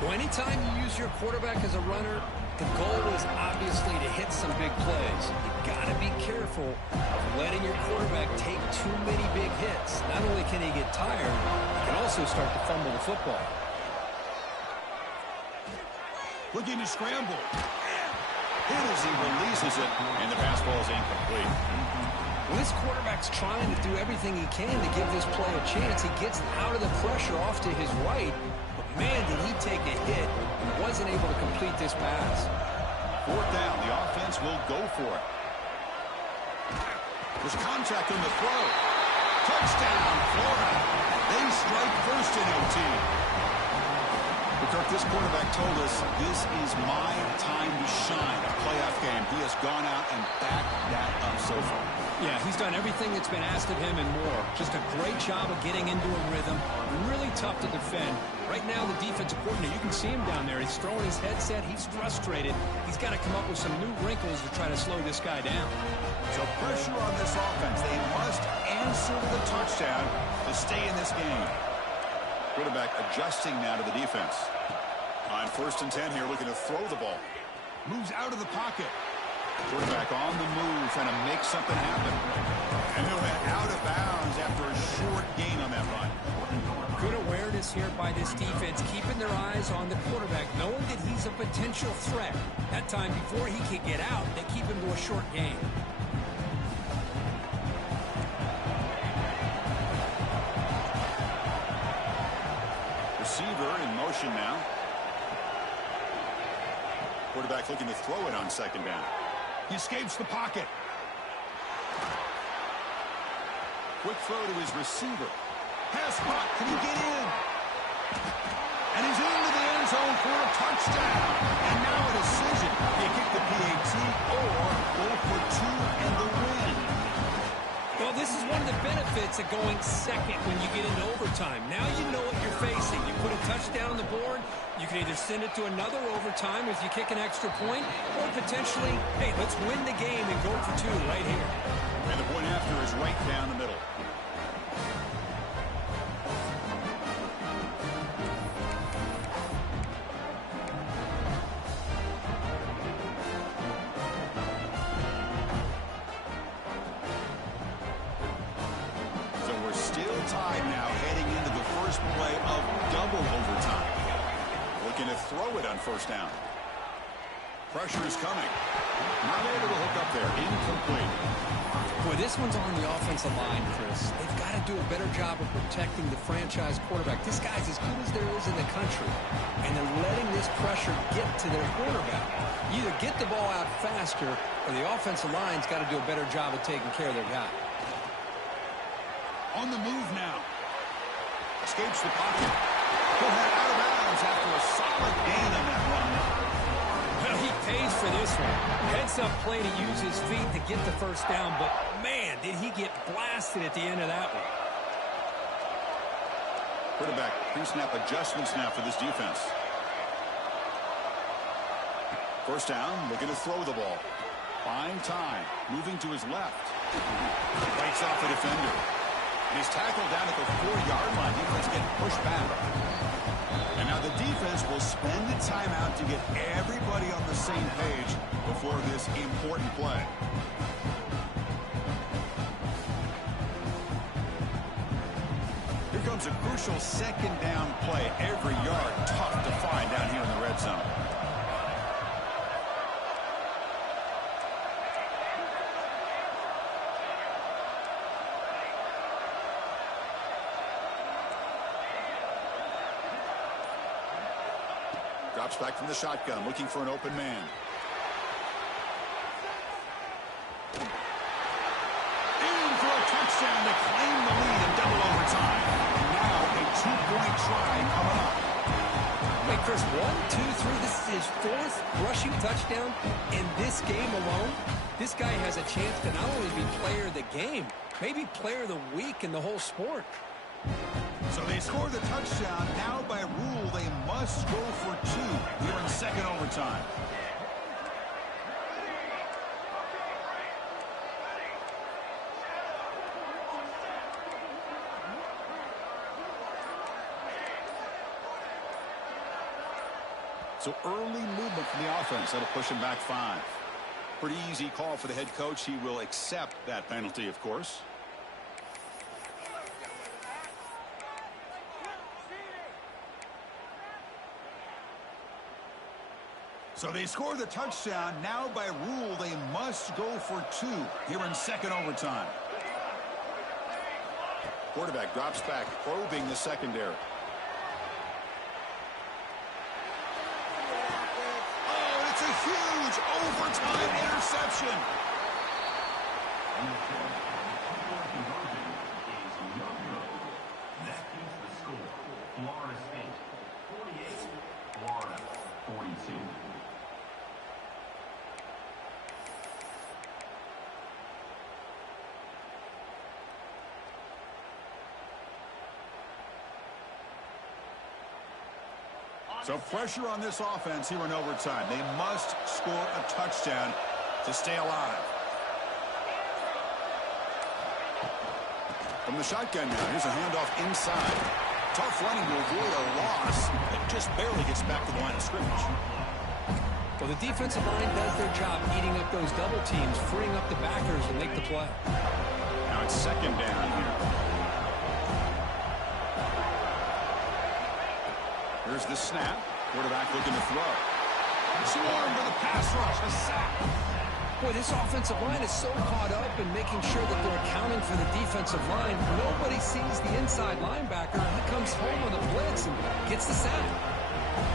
Well, anytime you use your quarterback as a runner, the goal is obviously to hit some big plays. You've got to be careful of letting your quarterback take too many big hits. Not only can he get tired, he can also start to fumble the football. Looking to scramble. Hit as he releases it, and the pass ball is incomplete. When this quarterback's trying to do everything he can to give this play a chance, he gets out of the pressure off to his right. But, man, did he take a hit and wasn't able to complete this pass. 4th down. The offense will go for it. There's contact on the throw. Touchdown, Florida. They strike first in OT. Kirk, this quarterback told us this is my time to shine, a playoff game. He has gone out and backed that up so far. Yeah, he's done everything that's been asked of him and more. Just a great job of getting into a rhythm. Really tough to defend. Right now, the defensive coordinator, you can see him down there. He's throwing his headset. He's frustrated. He's got to come up with some new wrinkles to try to slow this guy down. So pressure on this offense. They must answer with a touchdown to stay in this game. Quarterback adjusting now to the defense. On 1st and 10 here, looking to throw the ball. Moves out of the pocket. Quarterback on the move, trying to make something happen. And he'll head out of bounds after a short gain on that run. Good awareness here by this defense, keeping their eyes on the quarterback, knowing that he's a potential threat. That time before he can get out, they keep him to a short gain. Receiver in motion now. Quarterback looking to throw it on 2nd down. He escapes the pocket. Quick throw to his receiver. Pass block. Can he get in? And he's into the end zone for a touchdown. And now a decision. You kick the PAT or go for 2 and the win. Well, this is one of the benefits of going second when you get into overtime. Now you know what you're facing. You put a touchdown on the board, you can either send it to another overtime if you kick an extra point, or potentially, hey, let's win the game and go for 2 right here. And the point after is right down the middle. Tied now, heading into the first play of double overtime. Looking to throw it on 1st down. Pressure is coming. Not able to hook up there. Incomplete. Boy, this one's on the offensive line, Chris. They've got to do a better job of protecting the franchise quarterback. This guy's as good as there is in the country, and they're letting this pressure get to their quarterback. You either get the ball out faster, or the offensive line's got to do a better job of taking care of their guy. On the move now. Escapes the pocket. He'll head out of bounds after a solid gain on that run. Well, he pays for this one. Heads-up play to use his feet to get the 1st down, but, man, did he get blasted at the end of that one. Quarterback pre-snap adjustments now for this defense. 1st down, looking to throw the ball. Buying time, moving to his left. Bites off the defender. He's tackled down at the 4-yard line. Defense getting pushed back. And now the defense will spend the timeout to get everybody on the same page before this important play. Here comes a crucial 2nd down play. Every yard tough to find down here in the red zone. Drops back from the shotgun, looking for an open man. In for a touchdown to claim the lead in double overtime. Now a 2-point try coming up. Wait, Chris, 1, 2, 3. This is his 4th rushing touchdown in this game alone. This guy has a chance to not only be player of the game, maybe player of the week in the whole sport. So they score the touchdown. Now by rule, they must go for 2 here in 2nd overtime. So early movement from the offense. That'll push him back 5. Pretty easy call for the head coach. He will accept that penalty, of course. So they score the touchdown. Now by rule, they must go for 2 here in 2nd overtime. Quarterback drops back, probing the secondary. Oh, it's a huge overtime interception. So pressure on this offense here in overtime. They must score a touchdown to stay alive. From the shotgun now, here's a handoff inside. Tough running to avoid a loss. It just barely gets back to the line of scrimmage. Well, the defensive line does their job eating up those double teams, freeing up the backers to make the play. Now it's second down here. Here's the snap. Quarterback looking to throw. Swarm to the pass rush. A sack. Boy, this offensive line is so caught up in making sure that they're accounting for the defensive line. Nobody sees the inside linebacker. He comes home on the blitz and gets the sack.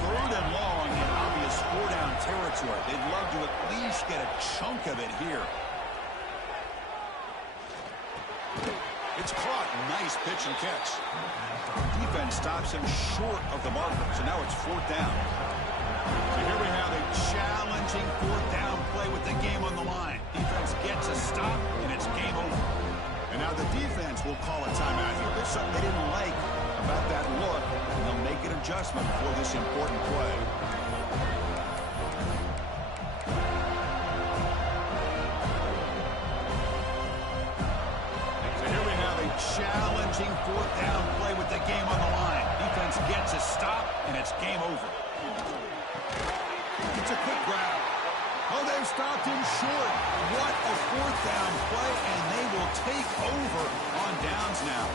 3rd and long in obvious 4-down territory. They'd love to at least get a chunk of it here. It's caught. Nice pitch and catch. Defense stops him short of the marker, so now it's 4th down. So here we have a challenging 4th down play with the game on the line. Defense gets a stop, and it's game over. And now the defense will call a timeout here. There's something they didn't like about that look, and they'll make an adjustment for this important play. So here we have a challenging 4th down play with the game on the line. Defense gets a stop, and it's game over. It's a quick grab. Oh, they've stopped him short. What a 4th down play, and they will take over on downs now.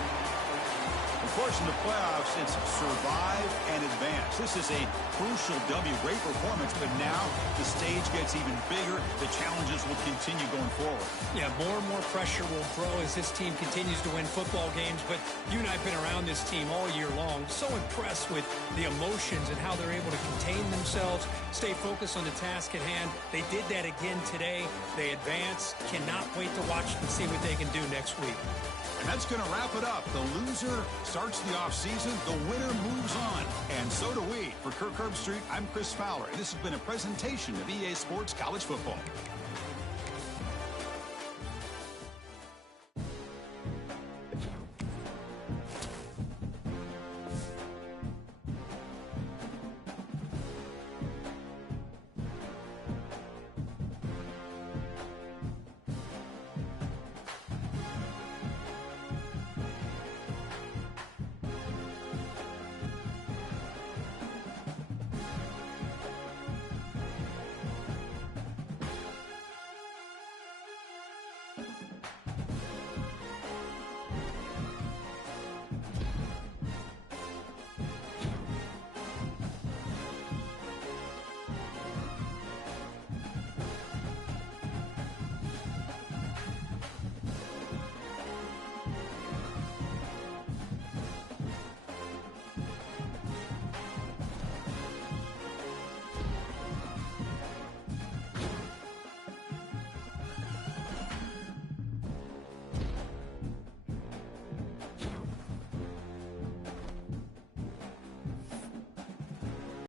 Of course, in the playoffs, it's survive and advance. This is a crucial W. Great performance, but now the stage gets even bigger. The challenges will continue going forward. Yeah, more and more pressure will grow as this team continues to win football games. But you and I have been around this team all year long. So impressed with the emotions and how they're able to contain themselves, stay focused on the task at hand. They did that again today. They advance. Cannot wait to watch and see what they can do next week. And that's going to wrap it up. The loser starts the offseason. The winner moves on. And so do we. For Kirk Herbstreit, I'm Chris Fowler. And this has been a presentation of EA Sports College Football.